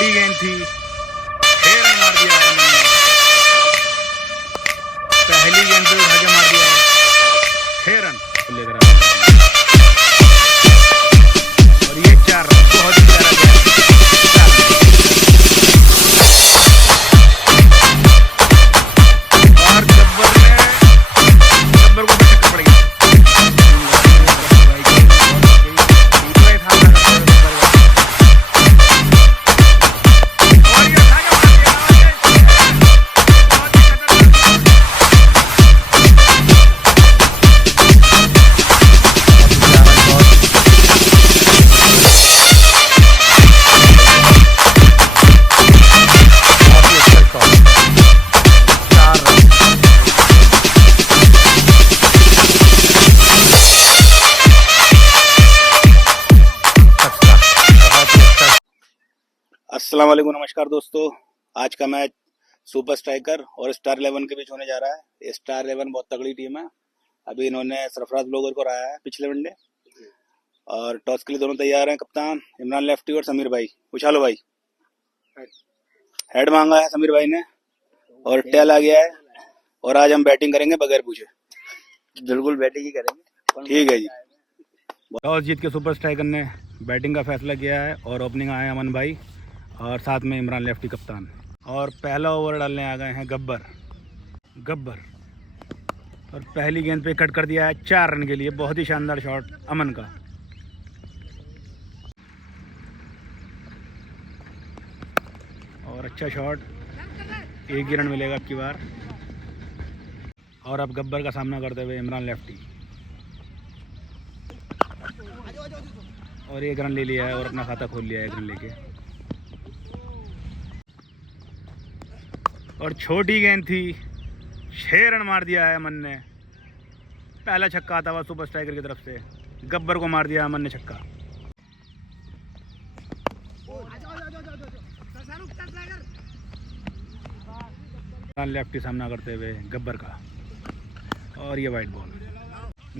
छोटी गेंद थी, 6 रन मार दिया है अमन ने। पहली गेंद पे उठा के मार दिया है 6 रन लेकर और ये 4 रन बहुत ही प्यारा गया। और गब्बर को चक्कर पड़ गया। अस्सलाम वालेकुम, नमस्कार दोस्तों। आज का मैच सुपर स्ट्राइकर और स्टार 11 के बीच होने जा रहा है। स्टार 11 बहुत तगड़ी टीम है। अभी इन्होंने सरफराज ब्लॉगर को हराया है पिछले वनडे और टॉस के लिए दोनों तैयार हैं। कप्तान इमरान लेफ्टी और समीर भाई। उछालो भाई। हेड मांगा है समीर भाई ने और टेल आ गया है और आज हम बैटिंग करेंगे बगैर पूछे। बिल्कुल बैटिंग ही करेंगे। ठीक है जी। टॉस जीत के सुपर स्ट्राइकर ने बैटिंग का फैसला किया है और ओपनिंग आए अमन भाई और साथ में इमरान लेफ्टी कप्तान। और पहला ओवर डालने आ गए हैं गब्बर और पहली गेंद पे कट कर दिया है 4 रन के लिए। बहुत ही शानदार शॉट अमन का। और अच्छा शॉट, 1 ही रन मिलेगा अब की बार। और अब गब्बर का सामना करते हुए इमरान लेफ्टी और 1 रन ले लिया है और अपना खाता खोल लिया है 1 रन लेके। और छोटी गेंद थी, 6 रन मार दिया है अमन ने। पहला छक्का आता हुआ सुपर स्ट्राइकर की तरफ से। गब्बर को मार दिया अमन ने छक्का। लेफ्टी सामना करते हुए गब्बर का और ये वाइट बॉल।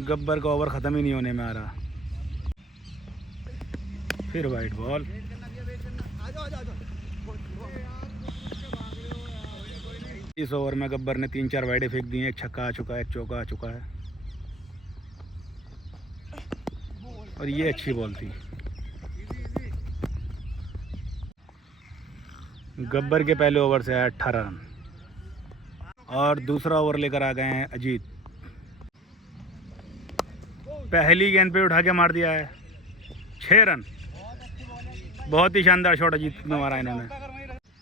गब्बर का ओवर ख़त्म ही नहीं होने में आ रहा। फिर वाइट बॉल। इस ओवर में गब्बर ने 3-4 वाइडे फेंक दी हैं। 1 छक्का आ चुका है, 1 चौका आ चुका है और ये अच्छी बॉल थी। गब्बर के पहले ओवर से आया 18 रन और दूसरा ओवर लेकर आ गए हैं अजीत। पहली गेंद पे उठा के मार दिया है 6 रन। बहुत ही शानदार शॉट अजीत में मारा इन्होंने।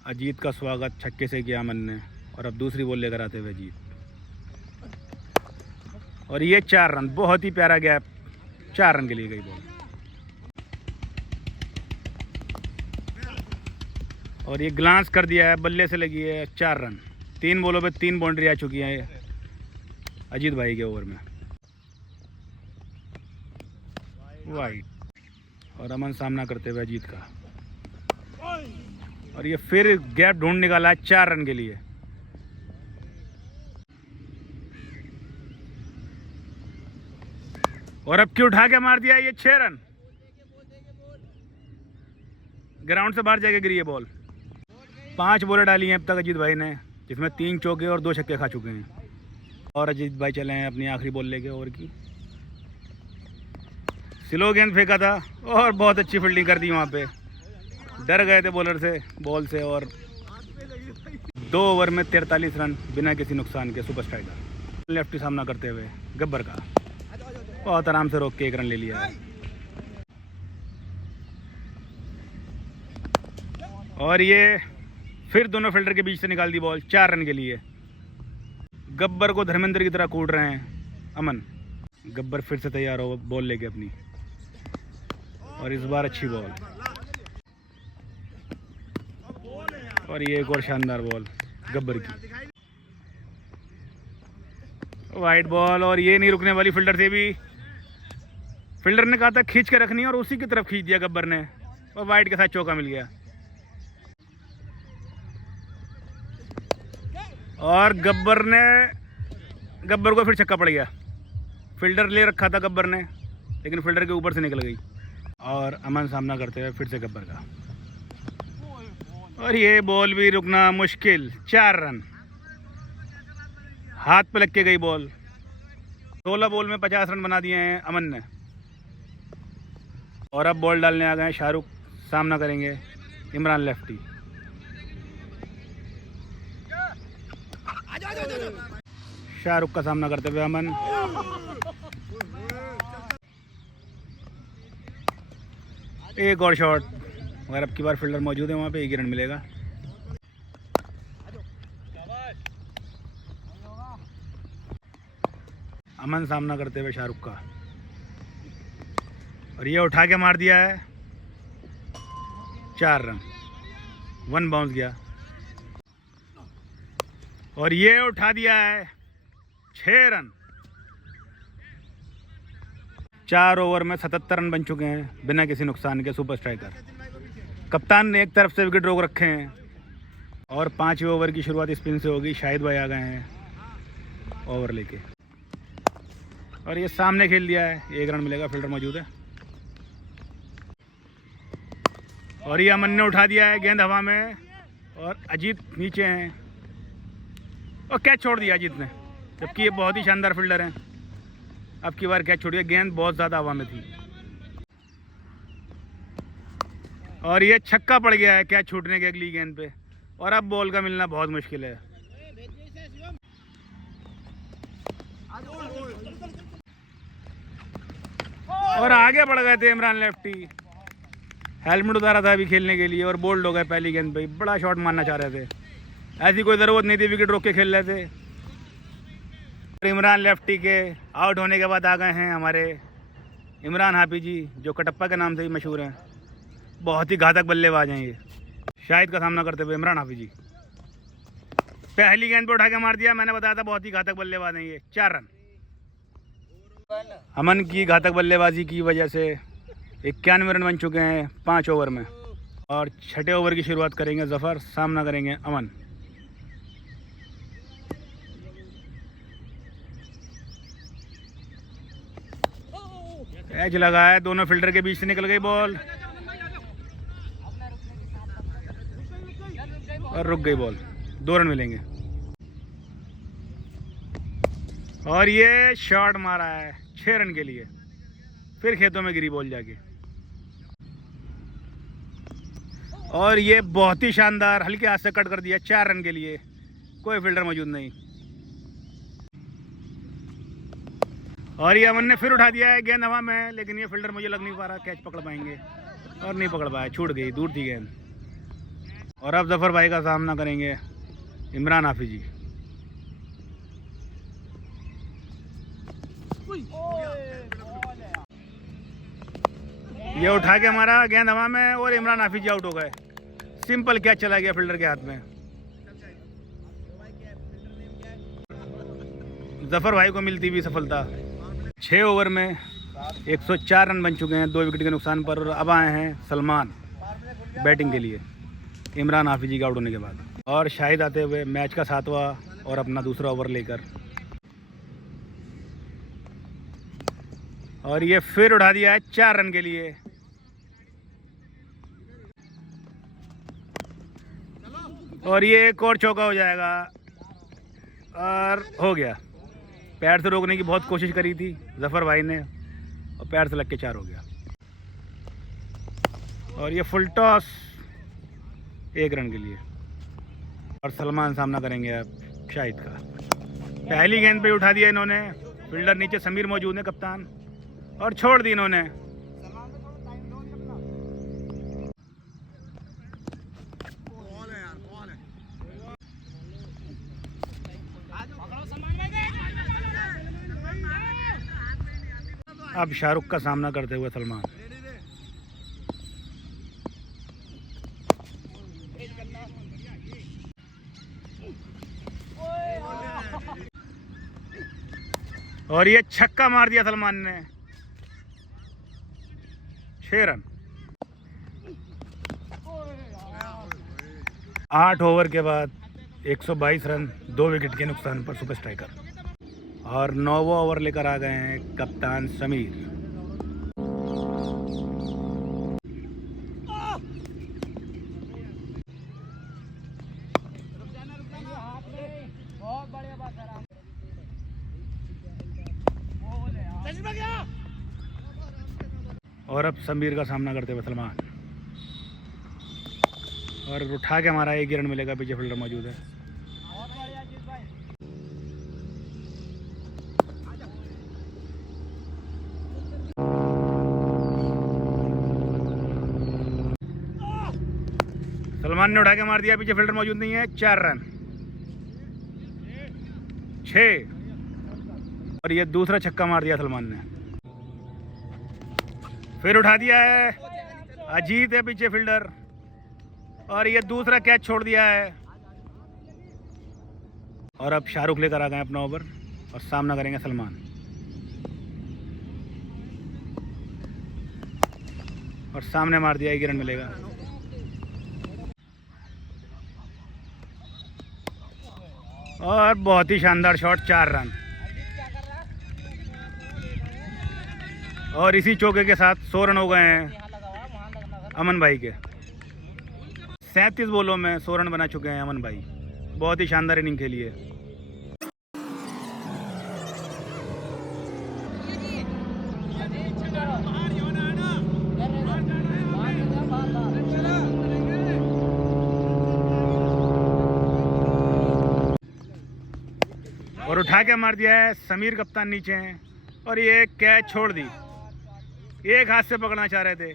अजीत का स्वागत छक्के से किया अमन ने और अब दूसरी बॉल लेकर आते हुए अजीत और ये 4 रन। बहुत ही प्यारा गैप, 4 रन के लिए गई बॉल। और ये ग्लांस कर दिया है, बल्ले से लगी है 4 रन। 3 बॉलों पे 3 बाउंड्री आ चुकी है अजीत भाई के ओवर में। वाइट और अमन सामना करते हुए अजीत का और ये फिर गैप ढूंढ निकाला है 4 रन के लिए। और अब क्यों उठा के मार दिया ये 6 रन। ग्राउंड से बाहर जाके गिरी है बॉल। 5 बॉलें डाली हैं अब तक अजीत भाई ने, जिसमें 3 चौके और 2 छक्के खा चुके हैं। और अजीत भाई चले हैं अपनी आखिरी बॉल लेके ओवर की। स्लो गेंद फेंका था और बहुत अच्छी फील्डिंग कर दी वहाँ पे। डर गए थे बॉलर से, बॉल से। और 2 ओवर में 43 रन बिना किसी नुकसान के सुपर स्ट्राइकर। लेफ्टी सामना करते हुए गब्बर का बहुत आराम से रोक के 1 रन ले लिया है। और ये फिर दोनों फील्डर के बीच से निकाल दी बॉल 4 रन के लिए। गब्बर को धर्मेंद्र की तरह कूद रहे हैं अमन। गब्बर फिर से तैयार हो बॉल लेके अपनी और इस बार अच्छी बॉल। और ये एक और शानदार बॉल गब्बर की। वाइट बॉल और ये नहीं रुकने वाली फील्डर से भी। फील्डर ने कहा था खींच के रखनी और उसी की तरफ खींच दिया गब्बर ने और वाइट के साथ चौका मिल गया। और गब्बर को फिर छक्का पड़ गया। फील्डर ले रखा था गब्बर ने, लेकिन फील्डर के ऊपर से निकल गई। और अमन सामना करते हुए फिर से गब्बर का। और ये बॉल भी रुकना मुश्किल, 4 रन। हाथ पे लग के गई बॉल। 16 बॉल में 50 रन बना दिए हैं अमन ने। और अब बॉल डालने आ गए हैं शाहरुख, सामना करेंगे इमरान लेफ्टी। शाहरुख का सामना करते हुए अमन। एक और शॉट, अगर अब की बार फील्डर मौजूद है वहाँ पे एक ही रन मिलेगा। अमन सामना करते हुए शाहरुख का, और ये उठा के मार दिया है, 4 रन। 1 बाउंस गया और ये उठा दिया है, 6 रन। 4 ओवर में 77 रन बन चुके हैं बिना किसी नुकसान के सुपर स्ट्राइकर। कप्तान ने एक तरफ से विकेट रोक रखे हैं और 5वें ओवर की शुरुआत स्पिन से होगी। शाहिद भाई आ गए हैं ओवर लेके, और ये सामने खेल दिया है, 1 रन मिलेगा, फील्डर मौजूद है। और ये अमन ने उठा दिया है, गेंद हवा में और अजीत नीचे हैं और कैच छोड़ दिया अजीत ने, जबकि ये बहुत ही शानदार फील्डर हैं। अब की बार कैच छोड़ दिया, गेंद बहुत ज़्यादा हवा में थी और ये छक्का पड़ गया है कैच छूटने के अगली गेंद पे। और अब बॉल का मिलना बहुत मुश्किल है। और आगे बढ़ गए थे इमरान लेफ्टी, हेलमेट उतारा था अभी खेलने के लिए और बोल्ड हो गए पहली गेंद पे। बड़ा शॉट मारना चाह रहे थे, ऐसी कोई ज़रूरत नहीं थी, विकेट रोक के खेल रहे थे। इमरान लेफ्टी के आउट होने के बाद आ गए हैं हमारे इमरान हाफिज जी, जो कटप्पा के नाम से ही मशहूर हैं। बहुत ही घातक बल्लेबाज हैं ये। शाहिद का सामना करते हुए इमरान हाफिज जी, पहली गेंद पे उठा के मार दिया। मैंने बताया था बहुत ही घातक बल्लेबाज हैं ये, 4 रन। अमन की घातक बल्लेबाजी की वजह से 91 रन बन चुके हैं 5 ओवर में। और 6ठे ओवर की शुरुआत करेंगे जफ़र, सामना करेंगे अमन। एज लगा है, दोनों फील्डर के बीच से निकल गई बॉल और रुक गई बॉल। 2 रन मिलेंगे। और ये शॉट मारा है 6 रन के लिए, फिर खेतों में गिरी बॉल जाके। और ये बहुत ही शानदार हल्के हाथ से कट कर दिया, 4 रन के लिए। कोई फील्डर मौजूद नहीं। और ये अमन ने फिर उठा दिया है, गेंद हवा में, लेकिन ये फील्डर मुझे लग नहीं पा रहा कैच पकड़ पाएंगे, और नहीं पकड़ पाया, छूट गई, दूर थी गेंद। और अब जफ़र भाई का सामना करेंगे इमरान हाफिज जी। ये उठा के हमारा गेंद हवा में और इमरान हाफिज जी आउट हो गए। सिंपल कैच चला गया फील्डर के हाथ में। जफ़र भाई को मिलती हुई सफलता। 6 ओवर में 104 रन बन चुके हैं 2 विकेट के नुकसान पर। और अब आए हैं सलमान बैटिंग के लिए इमरान हाफिज जी के आउट होने के बाद। और शाहिद आते हुए मैच का 7वां और अपना दूसरा ओवर लेकर। और ये फिर उठा दिया है 4 रन के लिए। और ये एक और चौका हो जाएगा, और हो गया। पैर से रोकने की बहुत कोशिश करी थी जफ़र भाई ने और पैर से लग के 4 हो गया। और ये फुल टॉस 1 रन के लिए। और सलमान सामना करेंगे अब शाहिद का। पहली गेंद पे उठा दिया इन्होंने, फील्डर नीचे समीर मौजूद है कप्तान, और छोड़ दी इन्होंने। अब शाहरुख का सामना करते हुए सलमान। और ये छक्का मार दिया सलमान ने, 6 रन। 8 ओवर के बाद 122 रन 2 विकेट के नुकसान पर सुपर स्ट्राइकर। और 9वां ओवर लेकर आ गए हैं कप्तान समीर। और अब समीर का सामना करते हुए सलमान, और उठा के हमारा 1 रन मिलेगा, पीछे फील्डर मौजूद है। सलमान ने उठा के मार दिया, पीछे फील्डर मौजूद नहीं है। 4 रन, 6, और ये दूसरा छक्का मार दिया सलमान ने। फिर उठा दिया है, अजीत है पीछे फील्डर, और ये दूसरा कैच छोड़ दिया है। और अब शाहरुख लेकर आ गए अपना ओवर और सामना करेंगे सलमान। और सामने मार दिया, 1 रन मिलेगा। और बहुत ही शानदार शॉट, 4 रन। और इसी चौके के साथ 100 रन हो गए हैं अमन भाई के। 37 बॉलों में 100 रन बना चुके हैं अमन भाई। बहुत ही शानदार इनिंग खेली है। और उठा के मार दिया है, समीर कप्तान नीचे हैं, और ये कैच छोड़ दी। एक हाथ से पकड़ना चाह रहे थे।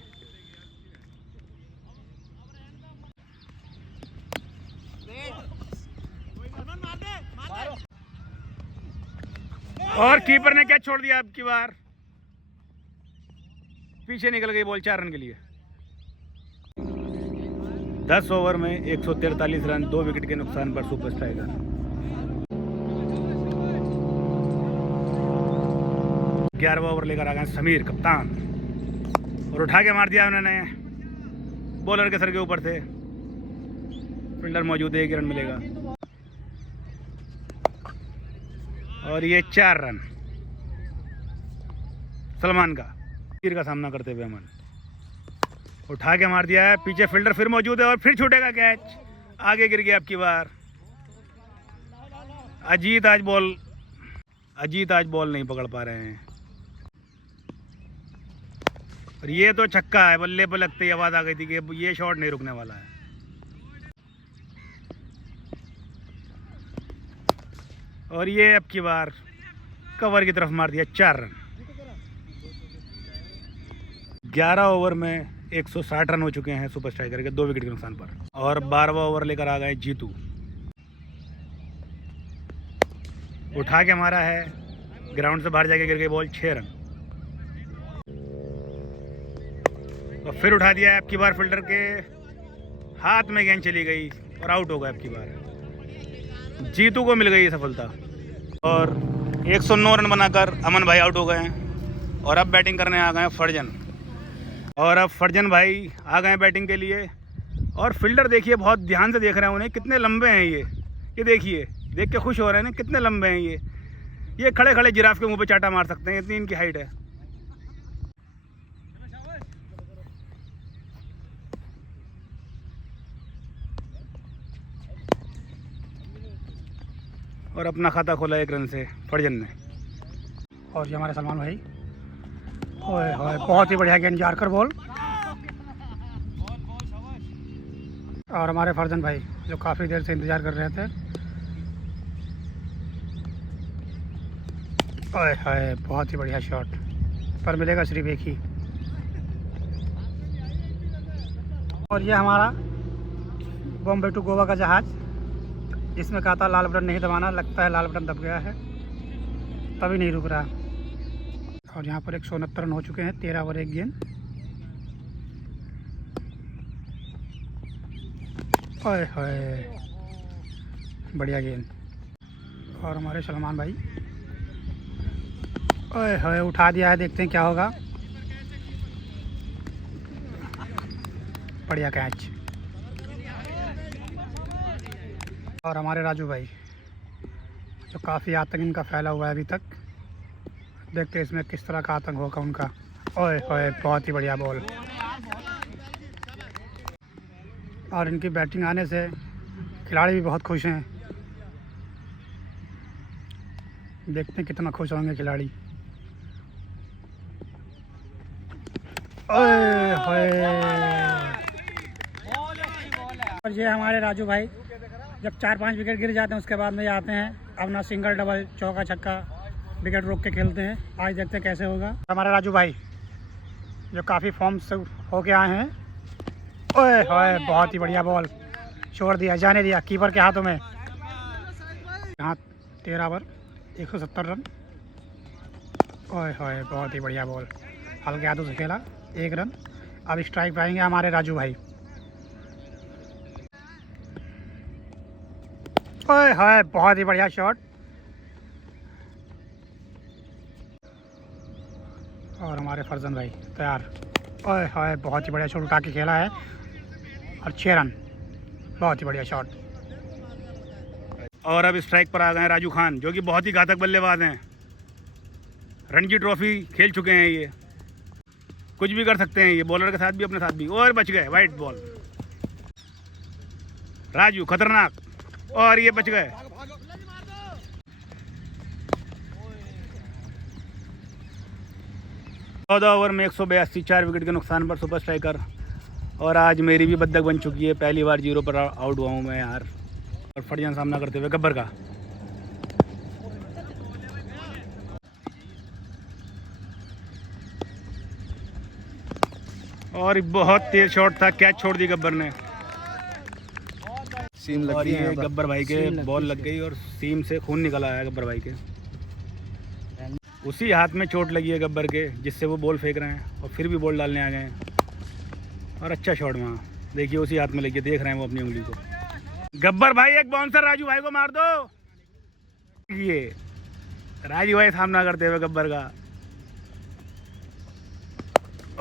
और कीपर ने कैच छोड़ दिया। अब की बार पीछे निकल गई बॉल, 4 रन के लिए। 10 ओवर में 143 रन, 2 विकेट के नुकसान पर सुपर स्ट्राइकर। 11वां ओवर लेकर आ गए समीर कप्तान, और उठा के मार दिया उन्होंने बॉलर के सर के ऊपर से। फील्डर मौजूद है, 1 रन मिलेगा। और ये 4 रन सलमान का। तीर का सामना करते हुए अमन, उठा के मार दिया है, पीछे फील्डर फिर मौजूद है, और फिर छूटेगा कैच। आगे गिर गया अब की बार। अजीत आज बॉल नहीं पकड़ पा रहे हैं। और ये तो छक्का है, बल्ले पर लगते ही आवाज़ आ गई थी कि ये शॉट नहीं रुकने वाला है। और ये अब की बार कवर की तरफ मार दिया, 4 रन। 11 ओवर में 160 रन हो चुके हैं सुपर स्ट्राइकर के, 2 विकेट के नुकसान पर। और 12वां ओवर लेकर आ गए जीतू, उठा के मारा है, ग्राउंड से बाहर जाके गिर गई बॉल, 6 रन। और फिर उठा दिया है, अब की बार फील्डर के हाथ में गेंद चली गई और आउट हो गया। अब की बार जीतू को मिल गई सफलता, और 109 रन बनाकर अमन भाई आउट हो गए हैं। और अब बैटिंग करने आ गए फरजन, और अब फरजन भाई आ गए बैटिंग के लिए। और फील्डर देखिए, बहुत ध्यान से देख रहे हैं उन्हें, कितने लंबे हैं ये देखिए, देख के खुश हो रहे हैं ना, कितने लंबे हैं ये खड़े खड़े जिराफ के मुंह पे चाटा मार सकते हैं, इतनी इनकी हाइट है। और अपना खाता खोला 1 रन से फरजन ने। और ये हमारे सलमान भाई, ओए होए, बहुत ही बढ़िया गेंद जार कर बॉल। और हमारे फरजन भाई जो काफ़ी देर से इंतज़ार कर रहे थे, ओए होए, बहुत ही बढ़िया शॉट, पर मिलेगा सिर्फ एक ही। और ये हमारा बॉम्बे टू गोवा का जहाज़, जिसमें कहा था लाल बटन नहीं दबाना, लगता है लाल बटन दब गया है, तभी नहीं रुक रहा। और यहाँ पर 169 रन हो चुके हैं, 13 ओवर 1 गेंद। ओए होए, बढ़िया गेंद। और हमारे सलमान भाई, ओए होए, उठा दिया है, देखते हैं क्या होगा। बढ़िया कैच। और हमारे राजू भाई जो काफ़ी आतंक इनका फैला हुआ है अभी तक, देखते हैं इसमें किस तरह का आतंक होगा उनका। ओए होए, बहुत ही बढ़िया बॉल। और इनकी बैटिंग आने से खिलाड़ी भी बहुत खुश हैं, देखते हैं कितना खुश होंगे खिलाड़ी। ओए होए। और ये हमारे राजू भाई जब 4-5 विकेट गिर जाते हैं उसके बाद में ये आते हैं अपना सिंगल डबल चौका छक्का विकेट रोक के खेलते हैं। आज देखते हैं कैसे होगा। हमारे राजू भाई जो काफ़ी फॉर्म से होके आए हैं। ओए होए, बहुत ही बढ़िया बॉल छोड़ दिया, जाने दिया कीपर के हाथों में। यहाँ 13 ओवर 170 रन। ओए होए, बहुत ही बढ़िया बॉल हल्के हाथों से खेला, 1 रन। अब स्ट्राइक पाएंगे हमारे राजू भाई। ओए होए, बहुत ही बढ़िया शॉट। और हमारे फरजन भाई तैयार। ओए होए, बहुत ही बढ़िया शॉट उठा के खेला है और 6 रन, बहुत ही बढ़िया शॉट। और अब स्ट्राइक पर आ गए राजू खान, जो कि बहुत ही घातक बल्लेबाज हैं। रणजी ट्रॉफी खेल चुके हैं, ये कुछ भी कर सकते हैं, ये बॉलर के साथ भी अपने साथ भी। और बच गए, वाइट बॉल। राजू खतरनाक, और ये बच गए। चौदह ओवर में 182, 4 विकेट के नुकसान पर सुपर स्ट्राइकर। और आज मेरी भी बद्दक बन चुकी है, पहली बार 0 पर आउट हुआ हूँ मैं यार। और फटियां सामना करते हुए गब्बर का। और बहुत तेज शॉट था, कैच छोड़ दी गब्बर ने। सीम लग और गई ये है, गब्बर भाई के बॉल लग गई और सीम से खून निकल आया गब्बर भाई के। उसी हाथ में चोट लगी है गब्बर के, जिससे वो बॉल फेंक रहे हैं और फिर भी बॉल डालने आ गए हैं। और अच्छा शॉट वहाँ देखिए, उसी हाथ में लगी, देख रहे हैं वो अपनी उंगली को। गब्बर भाई एक बाउंसर राजू भाई को मार दो। ये राजू भाई सामना करते हुए गब्बर का,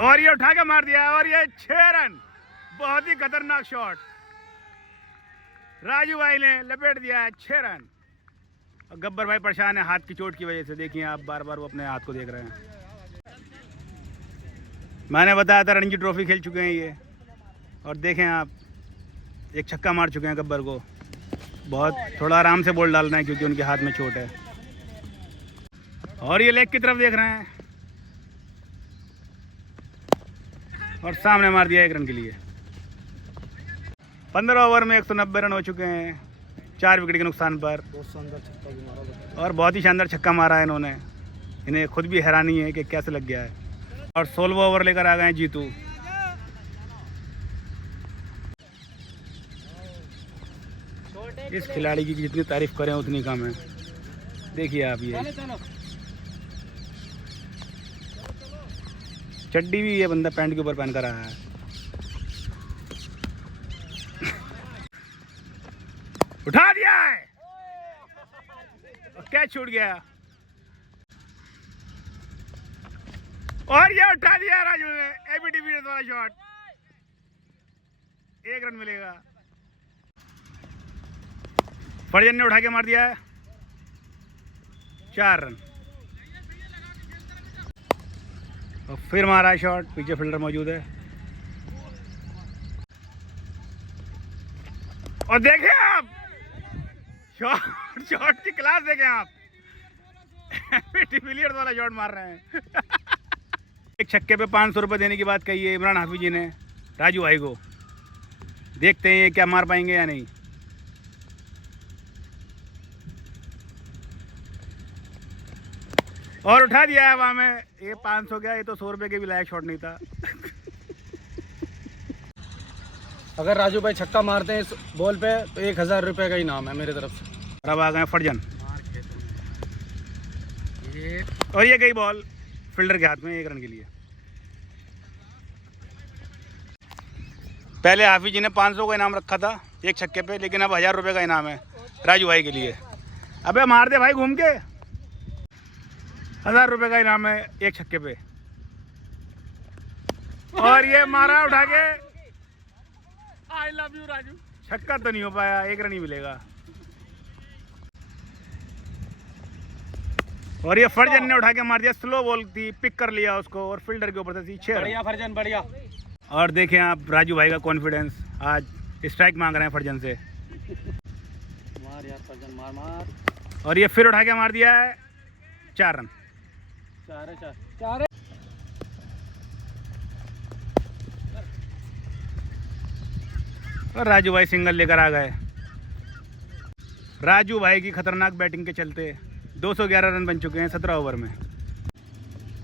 और ये उठा के मार दिया। और ये 6 रन, बहुत ही खतरनाक शॉट राजू भाई ने लपेट दिया है, 6 रन। और गब्बर भाई परेशान है हाथ की चोट की वजह से, देखिए आप बार बार वो अपने हाथ को देख रहे हैं। मैंने बताया था रणजी ट्रॉफी खेल चुके हैं ये। और देखें आप, एक छक्का मार चुके हैं गब्बर को। बहुत थोड़ा आराम से बॉल डालना है क्योंकि उनके हाथ में चोट है। और ये लेग की तरफ देख रहे हैं और सामने मार दिया 1 रन के लिए। 15 ओवर में 190 रन हो चुके हैं, 4 विकेट के नुकसान पर। और बहुत ही शानदार छक्का मारा है इन्होंने, इन्हें खुद भी हैरानी है कि कैसे लग गया है। और 16वां ओवर लेकर आ गए हैं जीतू। इस खिलाड़ी की जितनी तारीफ करें उतनी कम है। देखिए आप, ये चड्डी भी ये बंदा पैंट के ऊपर पहन कर आया है। उठा दिया है और कैच छूट गया। और ये उठा दिया राजू ने, एबीडी विलियर्स वाला शॉट। 1 रन मिलेगा। फरजन ने उठा के मार दिया है, 4 रन। और फिर मारा है शॉट, पीछे फील्डर मौजूद है। और देखें आप, शॉट की क्लास देखें आप, विलियर्स वाला शॉट मार रहे हैं। एक छक्के पे 500 रुपये देने की बात कही है इमरान हाफिज जी ने राजू भाई को। देखते हैं ये क्या मार पाएंगे या नहीं। और उठा दिया है वहाँ में, ये 500 गया, ये तो 100 रुपये के भी लायक शॉट नहीं था। अगर राजू भाई छक्का मारते हैं इस बॉल पे तो 1000 रुपये का इनाम है मेरी तरफ से। और अब आ गए फरजन, और ये गई बॉल फील्डर के हाथ में, 1 रन के लिए। पहले हाफिज जी ने 500 का इनाम रखा था एक छक्के पे, लेकिन अब 1000 रुपये का इनाम है राजू भाई के लिए। अबे मार दे भाई घूम के, 1000 रुपये का इनाम है एक छक्के पे। और ये मारा उठा के, आई लव यू राजू। छक्का तो नहीं हो पाया, 1 रन ही मिलेगा। और ये फरजन ने उठा के मार दिया, स्लो बॉल थी, पिक कर लिया उसको और फील्डर के ऊपर से 6 रन। बढ़िया फरजन, बढ़िया। और देखें आप राजू भाई का कॉन्फिडेंस, आज स्ट्राइक मांग रहे हैं फरजन से। मार यार फरजन, मार मार। और ये फिर उठा के मार दिया है, 4 रन। 4 है 4। और राजू भाई सिंगल लेकर आ गए। राजू भाई की खतरनाक बैटिंग के चलते 211 रन बन चुके हैं 17 ओवर में।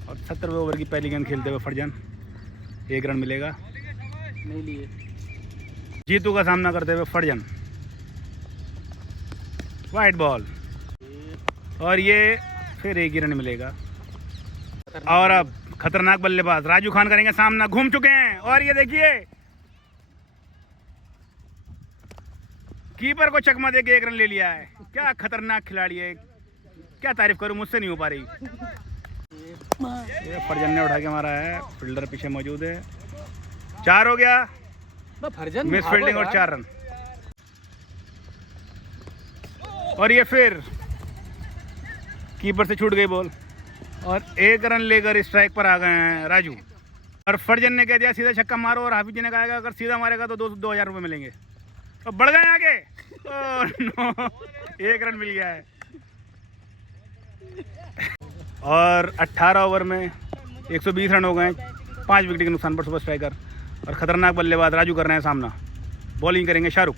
और 17वें ओवर की पहली गेंद खेलते हुए फरजान 1 रन मिलेगा। नहीं लिए। जीतू का सामना करते हुए फरजान, वाइट बॉल, और ये फिर 1 ही रन मिलेगा। और अब खतरनाक बल्लेबाज राजू खान करेंगे सामना, घूम चुके हैं और ये देखिए कीपर को चकमा देके 1 रन ले लिया है। क्या खतरनाक खिलाड़ी है, क्या तारीफ करूं, मुझसे नहीं हो पा रही। ये फरजान ने उठा के मारा है, फील्डर पीछे मौजूद है। 4 हो गया, मिस फील्डिंग और 4 रन। और ये फिर कीपर से छूट गई बॉल और 1 रन लेकर स्ट्राइक पर आ गए हैं राजू। और फरजान ने कह दिया सीधा छक्का मारो, और हाफिज जी ने कहा अगर सीधा मारेगा तो 2000 रुपये मिलेंगे। तो बढ़ गए आगे। ओह नो, 1 रन मिल गया है। और 18 ओवर में 120 रन हो गए, 5 विकेट के नुकसान पर सुपर स्ट्राइकर। और खतरनाक बल्लेबाज राजू कर रहे हैं सामना, बॉलिंग करेंगे शाहरुख।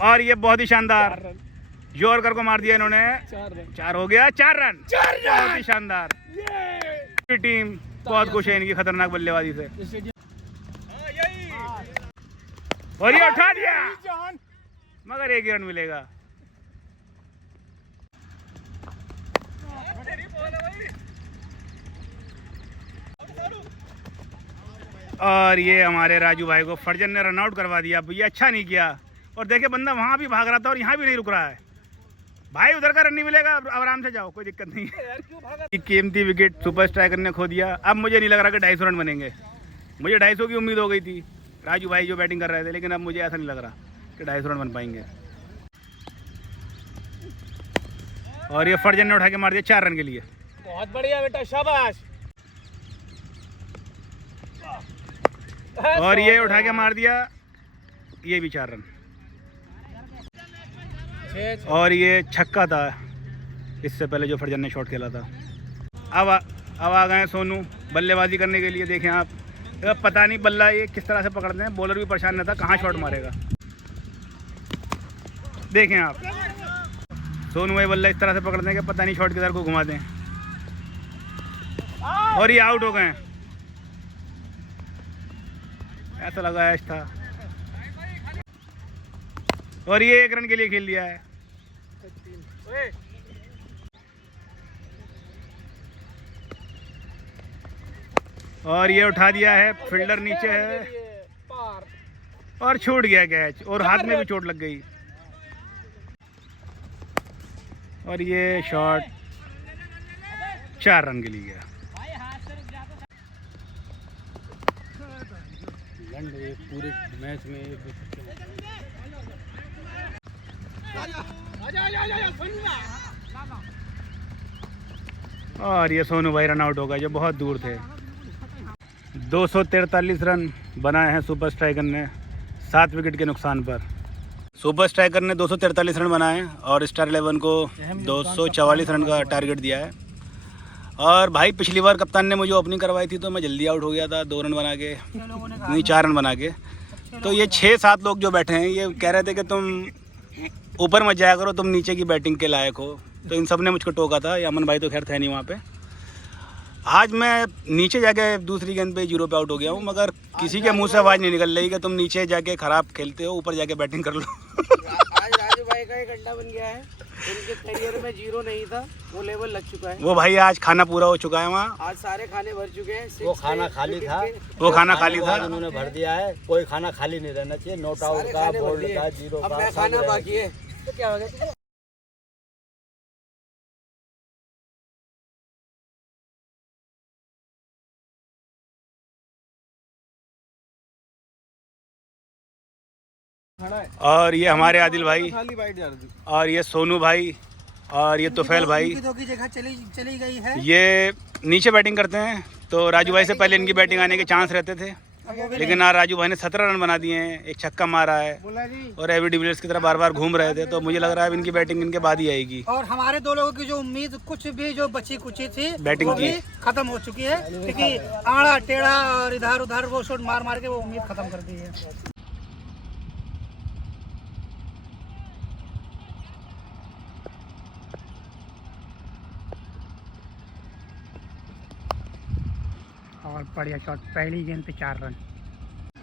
और ये बहुत ही शानदार जोरकर को मार दिया इन्होंने। 4 हो गया, 4 रन, बहुत ही शानदार। टीम बहुत खुश है इनकी खतरनाक बल्लेबाजी से। और ये उठा दिया, मगर 1 ही रन मिलेगा। और ये हमारे राजू भाई को फरजान ने रन आउट करवा दिया। ये अच्छा नहीं किया। और देखे बंदा वहां भी भाग रहा था और यहाँ भी नहीं रुक रहा है। भाई उधर का रन नहीं मिलेगा, आराम से जाओ, कोई दिक्कत नहीं है। कीमती विकेट सुपर स्ट्राइकर ने खो दिया। अब मुझे नहीं लग रहा कि 250 रन बनेंगे। मुझे 250 की उम्मीद हो गई थी राजू भाई जो बैटिंग कर रहे थे, लेकिन अब मुझे ऐसा नहीं लग रहा कि 250 रन बन पाएंगे। और ये फरजान ने उठा के मार दिया 4 रन के लिए। बहुत बढ़िया बेटा, शाबाश। और ये उठा के मार दिया, ये भी 4 रन। और ये छक्का था इससे पहले जो फरजान ने शॉट खेला था। अब आ गए सोनू बल्लेबाजी करने के लिए। देखें आप, पता नहीं बल्ला ये किस तरह से पकड़ते हैं। बॉलर भी परेशान रहता, कहाँ शॉट मारेगा। देखें आप, सोनू भाई बल्ला इस तरह से पकड़ते हैं कि पता नहीं शॉट किधर को घुमा दें। और ये आउट हो गए। ऐसा लगा ऐश था। और ये 1 रन के लिए खेल दिया है। और ये उठा दिया है, फील्डर नीचे है और छूट गया कैच, और हाथ में भी चोट लग गई। और ये शॉट 4 रन के लिए गया। पूरे मैच में और ये सोनू भाई रन आउट हो गए जो बहुत दूर थे। 243 रन बनाए हैं सुपर स्ट्राइकर ने 7 विकेट के नुकसान पर। सुपर स्ट्राइकर ने 243 रन बनाए और स्टार 11 को 244 रन का टारगेट दिया है। और भाई पिछली बार कप्तान ने मुझे ओपनिंग करवाई थी तो मैं जल्दी आउट हो गया था, 2 रन बना के, नहीं 4 रन बना के। तो ये 6-7 लोग जो बैठे हैं ये कह रहे थे कि तुम ऊपर मत जाया करो, तुम नीचे की बैटिंग के लायक हो। तो इन सब ने मुझको टोका था। अमन भाई तो खैर थे नहीं वहाँ पे। आज मैं नीचे जाके दूसरी गेंद पे 0 पे आउट हो गया हूँ, मगर किसी के मुंह से आवाज़ नहीं निकल रही कि तुम नीचे जाके ख़राब खेलते हो, ऊपर जाके बैटिंग कर लो। आज राजू भाई का एक अड्डा बन गया है। उनके करियर में 0 नहीं था, वो लेवल लग चुका है। वो भाई आज खाना पूरा हो चुका है वहाँ। आज सारे खाने भर चुके हैं। वो खाना खाली था, वो खाना खाली था, उन्होंने भर दिया है। कोई खाना खाली नहीं रहना चाहिए। नोट आउट का, बोल्ड का, 0 अब का, मैं खाना बाकी है तो क्या हो गया। और ये हमारे आदिल भाई, खाली बाइट जा रही। और ये सोनू भाई, और ये तुफैल भाई। की जगह चली गई है। ये नीचे बैटिंग करते हैं, तो राजू भाई से पहले इनकी बैटिंग आने के चांस रहते थे, लेकिन आज राजू भाई ने 17 रन बना दिए हैं, एक छक्का मारा है और एबी डिविलियर्स की तरह बार बार घूम रहे थे। तो मुझे लग रहा है इनकी बैटिंग इनके बाद ही आएगी। और हमारे 2 लोगों की जो उम्मीद कुछ भी जो बची कुची थी बैटिंग की खत्म हो चुकी है, क्योंकि आड़ा टेढ़ा और इधर उधर वो शॉट मार मार के वो उम्मीद खत्म कर दी है। बढ़िया शॉट, पहली गेंद पे 4 रन।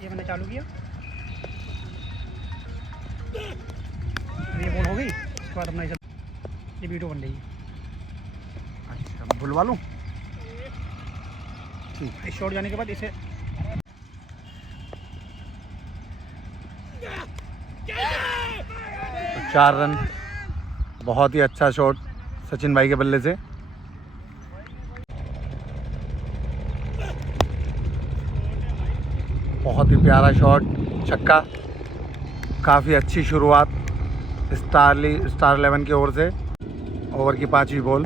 ये मैंने चालू किया, ये बॉल हो गई, उसके बाद अपना ये वीडियो बन रही है। अच्छा बुलवा लूँ? ठीक, इस शॉट जाने के बाद इसे 4 रन, बहुत ही अच्छा शॉट सचिन भाई के बल्ले से। बहुत ही प्यारा शॉट, छक्का। काफ़ी अच्छी शुरुआत स्टार 11 की ओर से। ओवर की 5वीं बॉल।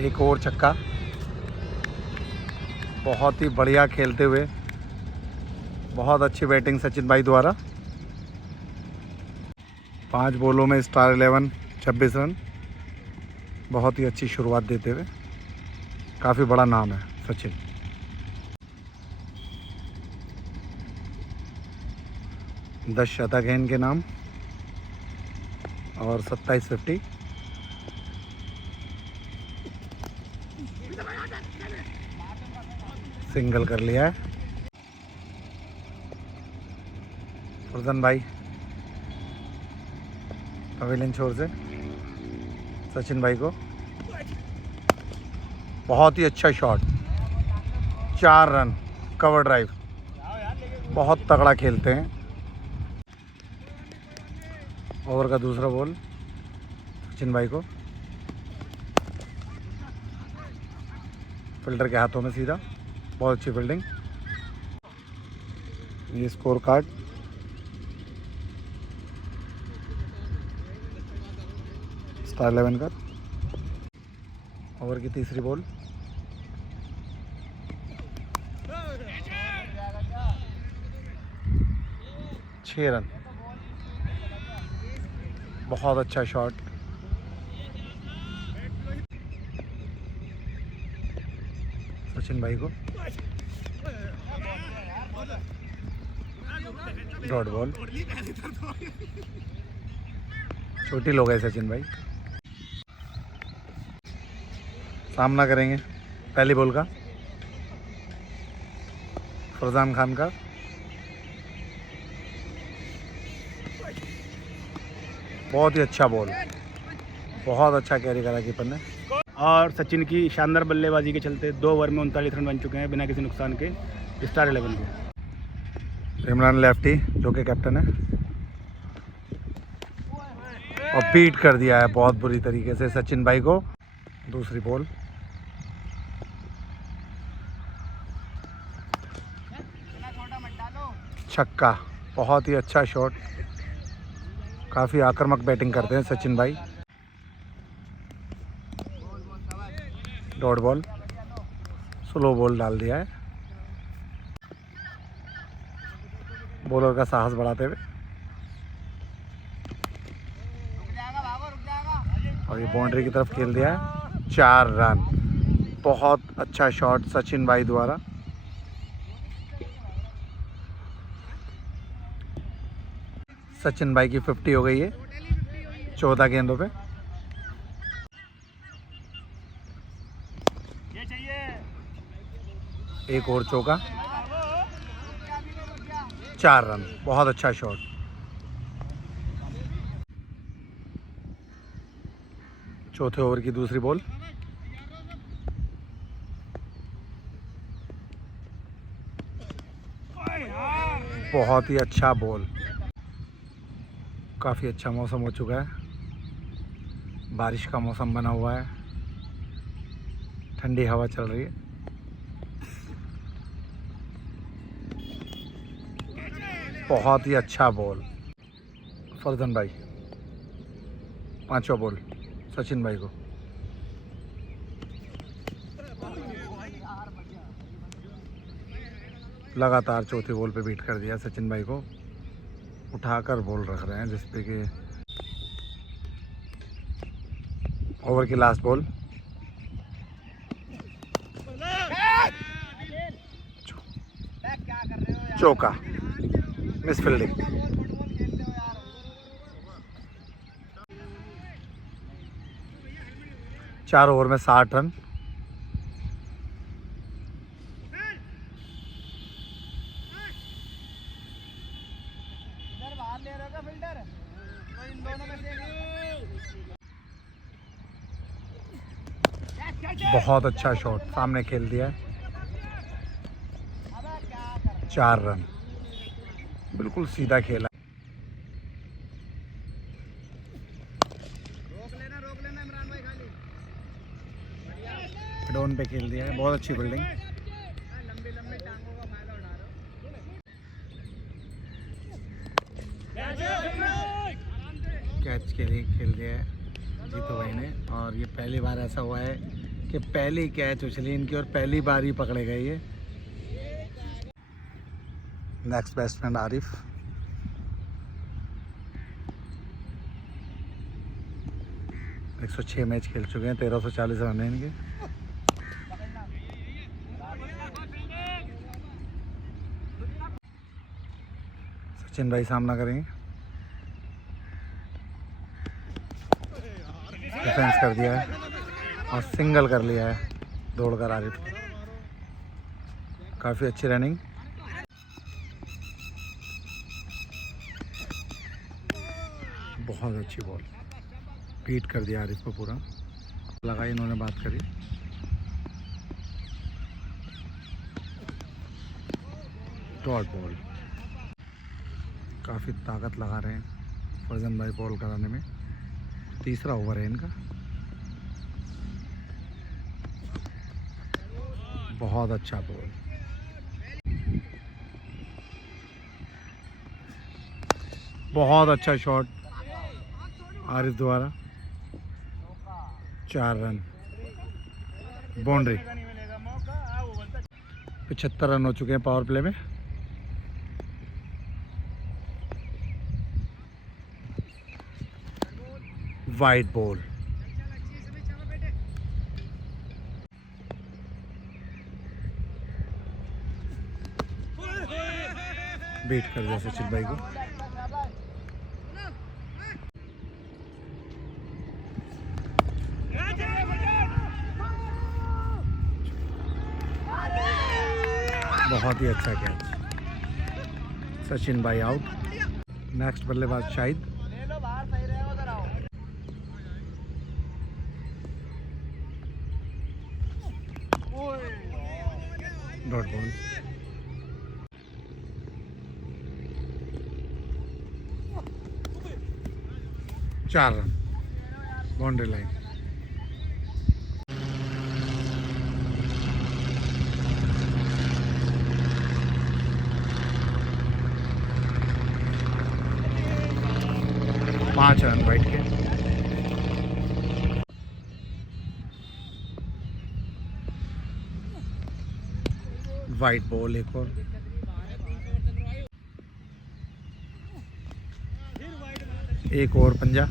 एक और छक्का। बहुत ही बढ़िया खेलते हुए, बहुत अच्छी बैटिंग सचिन भाई द्वारा। 5 बॉलों में स्टार 11 26 रन, बहुत ही अच्छी शुरुआत देते हुए। काफ़ी बड़ा नाम है सचिन। दस शतक है इनके नाम और 27 50। सिंगल कर लिया है फरजान भाई पवेलियन छोर से सचिन भाई को। बहुत ही अच्छा शॉट, 4 रन, कवर ड्राइव। बहुत तगड़ा खेलते हैं। ओवर का दूसरा बॉल सचिन भाई को, फील्डर के हाथों में सीधा। बहुत अच्छी फील्डिंग। ये स्कोर कार्ड। स्टार 11 का। ओवर की तीसरी बॉल। छह रन, बहुत अच्छा शॉट। सचिन भाई को डॉट बॉल। छोटी लोग है सचिन भाई। सामना करेंगे पहली बॉल का फरजान खान का। बहुत ही अच्छा बॉल, बहुत अच्छा कैरी करा कीपर ने। और सचिन की शानदार बल्लेबाजी के चलते 2 ओवर में 39 रन बन चुके हैं बिना किसी नुकसान के स्टार 11 के। इमरान लेफ्टी जो कि कैप्टन है, और बीट कर दिया है बहुत बुरी तरीके से सचिन भाई को। दूसरी बॉल। छक्का, बहुत ही अच्छा शॉट। काफ़ी आक्रामक बैटिंग करते हैं सचिन भाई। डॉट बॉल, स्लो बॉल डाल दिया है बॉलर का साहस बढ़ाते हुए। और ये बाउंड्री की तरफ खेल दिया है। 4 रन, बहुत अच्छा शॉट सचिन भाई द्वारा। सचिन भाई की 50 हो गई है 14 गेंदों पे। एक और चौका, 4 रन, बहुत अच्छा शॉट। चौथे ओवर की दूसरी बॉल। बहुत ही अच्छा बॉल। काफ़ी अच्छा मौसम हो चुका है, बारिश का मौसम बना हुआ है, ठंडी हवा चल रही है। बहुत ही अच्छा बॉल फरजान भाई। 5वां बॉल सचिन भाई को। लगातार चौथे बॉल पे बीट कर दिया सचिन भाई को। उठाकर बॉल रख रहे हैं जिसपे कि ओवर की लास्ट बॉल। चौका, मिस फील्डिंग। 4 ओवर में 60 रन। बहुत अच्छा शॉट, सामने खेल दिया है। 4 रन, बिल्कुल सीधा खेला। डाउन पे खेल दिया है, बहुत अच्छी फील्डिंग। कैच के लिए खेल दिया है जीतू भाई ने। और ये पहली बार ऐसा हुआ है कि पहली कैच उछली इनकी और पहली बार ही पकड़े गए ये। Next batsman Arif. एक 106 मैच खेल चुके हैं, 1340 रन हैं इनके। सचिन भाई सामना करेंगे। डिफेंस कर दिया है और सिंगल कर लिया है दौड़कर आरिफ। काफ़ी अच्छी रनिंग। बहुत अच्छी बॉल, बीट कर दिया आरिफ को पूरा। लगाई इन्होंने, बात करी। डॉट बॉल, काफ़ी ताकत लगा रहे हैं फरजन भाई बॉल कराने में। तीसरा ओवर है इनका। बहुत अच्छा बॉल, बहुत अच्छा शॉट आरिफ द्वारा। 4 रन, बाउंड्री। 75 रन हो चुके हैं पावर प्ले में। वाइड बॉल, बीट कर दिया सचिन भाई को। बहुत ही अच्छा कैच, सचिन भाई आउट। नेक्स्ट बल्लेबाज शाहिद। डॉट बॉल, चार रन, बाउंड्री लाइन। पांच रन वाइट के। वाइट बॉल एक और। एक और पंजा।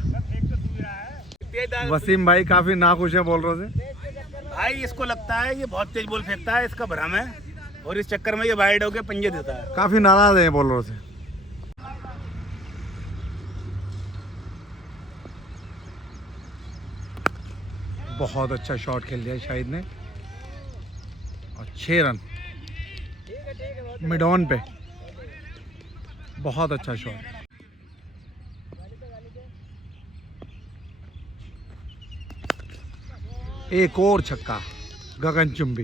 वसीम भाई काफी नाखुश है बॉलरों से। भाई इसको लगता है ये बहुत तेज बॉल फेंकता है, इसका भ्रम है और इस चक्कर में ये वाइड होके पंजे देता है। काफी नाराज है बॉलरों से। बहुत अच्छा शॉट खेल दिया शाहिद ने और 6 रन मिड ऑन पे। बहुत अच्छा शॉट। एक और छक्का गगनचुंबी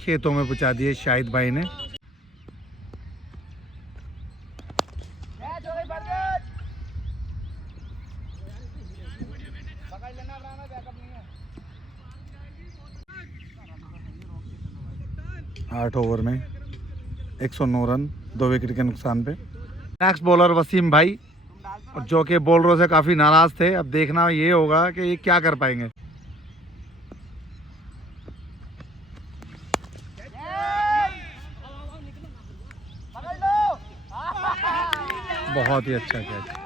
खेतों में पहुंचा दिए शाहिद भाई ने। आठ ओवर में 109 रन, 2 विकेट के नुकसान पे। नेक्स्ट बॉलर वसीम भाई, जो कि बॉलरों से काफ़ी नाराज़ थे। अब देखना ये होगा कि ये क्या कर पाएंगे। बहुत ही अच्छा कैच।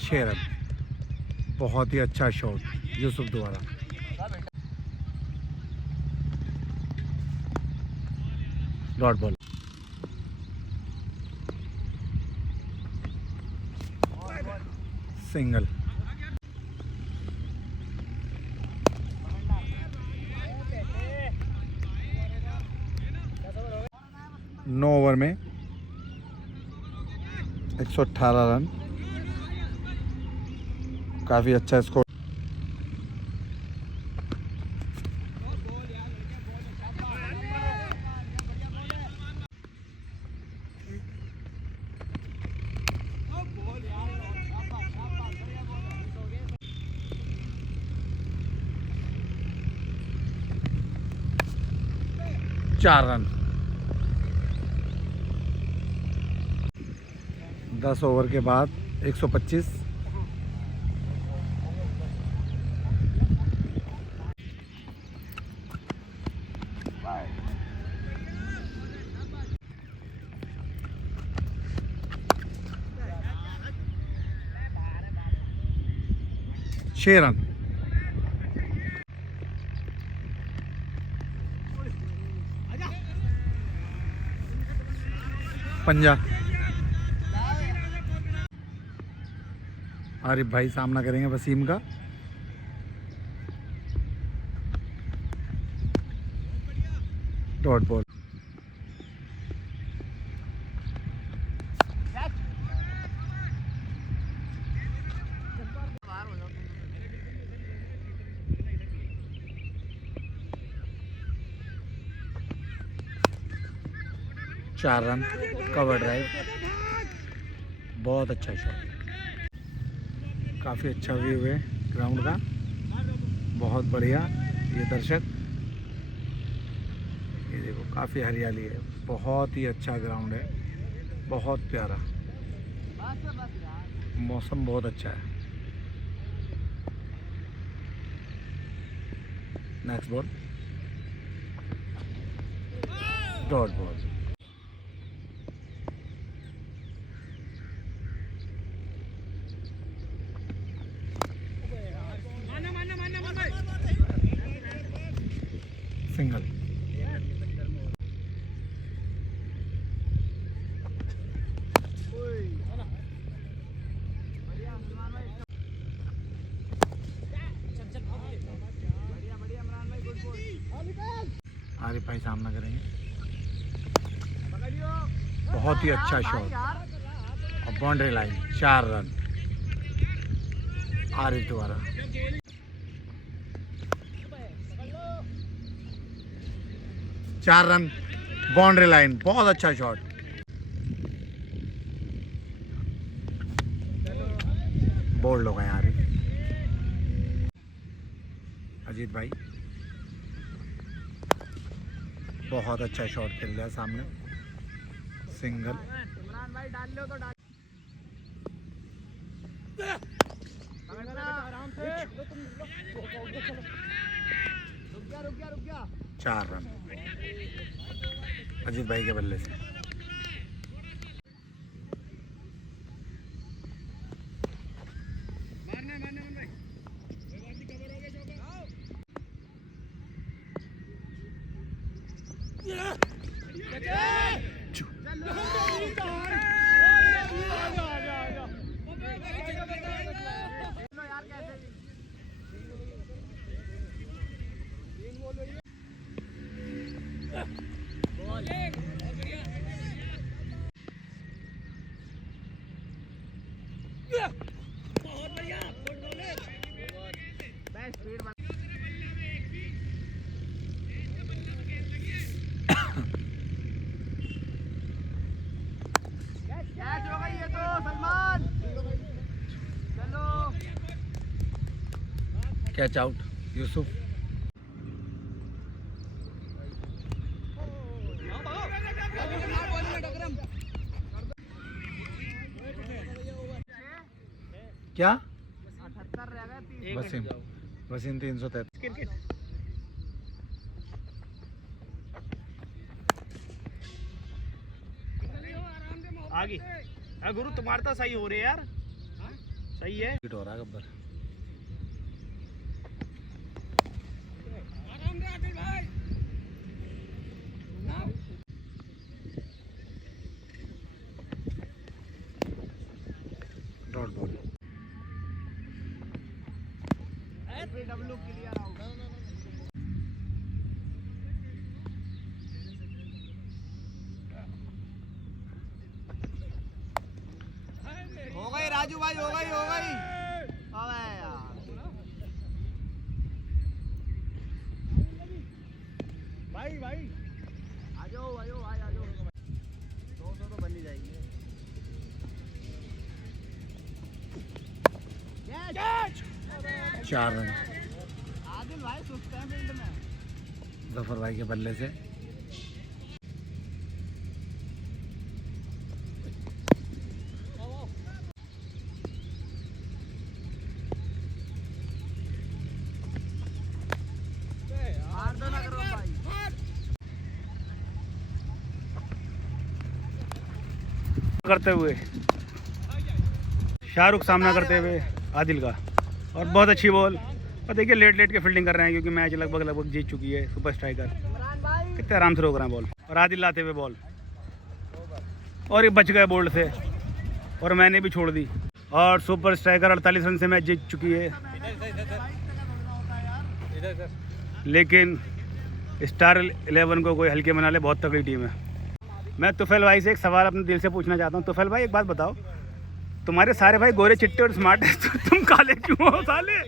छह रन। बहुत ही अच्छा शॉट यूसुफ द्वारा। Dot ball, single. नौ ओवर में 118 रन, काफ़ी अच्छा स्कोर। चार रन। 10 ओवर के बाद 125। छह रन। पंजा। आरिफ भाई सामना करेंगे वसीम का। Dot ball. चार रन, कवर ड्राइव, बहुत अच्छा शॉट। काफ़ी अच्छा व्यू है ग्राउंड का, बहुत बढ़िया। ये दर्शक, ये देखो काफ़ी हरियाली है, बहुत ही अच्छा ग्राउंड है, बहुत प्यारा। मौसम बहुत अच्छा है। Next ball, dot ball. Single. Arif भाई सामना करेंगे। बहुत ही अच्छा शॉट और बाउंड्री लाइन। 4 रन आरिफ द्वारा। चार रन, बाउंड्री लाइन, बहुत अच्छा शॉट। बोल्ड हो गए आरिफ। अजीत भाई बहुत अच्छा शॉट खेल रहा है सामने। सिंगल। चार रन अजीत भाई के बल्ले से। Catch out Yusuf. क्या वसीम 333। आगे गुरु तुम्हारा तो सही हो रहे यार, सही है। हो रहा है गब्बर। Dot ball. हो गई राजू भाई, हो गई हो गई। अबे यार भाई भाई आ जाओ भाई, आ जाओ। 200 तो बन ही जाएगी। चार रन आदिल भाई सुस्त है फील्ड में। जफर भाई के बल्ले से। मार दो ना करो भाई। करते हुए शाहरुख सामना करते हुए आदिल का, और बहुत अच्छी बॉल। और देखिए लेट के फील्डिंग कर रहे हैं क्योंकि मैच लगभग जीत चुकी है सुपर स्ट्राइकर। कितने आराम से रोक रहे हैं बॉल, और आदिल लाते हुए बॉल, और ये बच गए बोल्ड से, और मैंने भी छोड़ दी। और सुपर स्ट्राइकर 48 रन से मैच जीत चुकी है। लेकिन स्टार 11 को कोई हल्के मना ले, बहुत तगड़ी टीम है। मैं तुफैल भाई से एक सवाल अपने दिल से पूछना चाहता हूँ। तुफैल भाई एक बात बताओ, तुम्हारे सारे भाई गोरे चिट्टे और स्मार्ट है, तो तुम काले क्यों हो साले?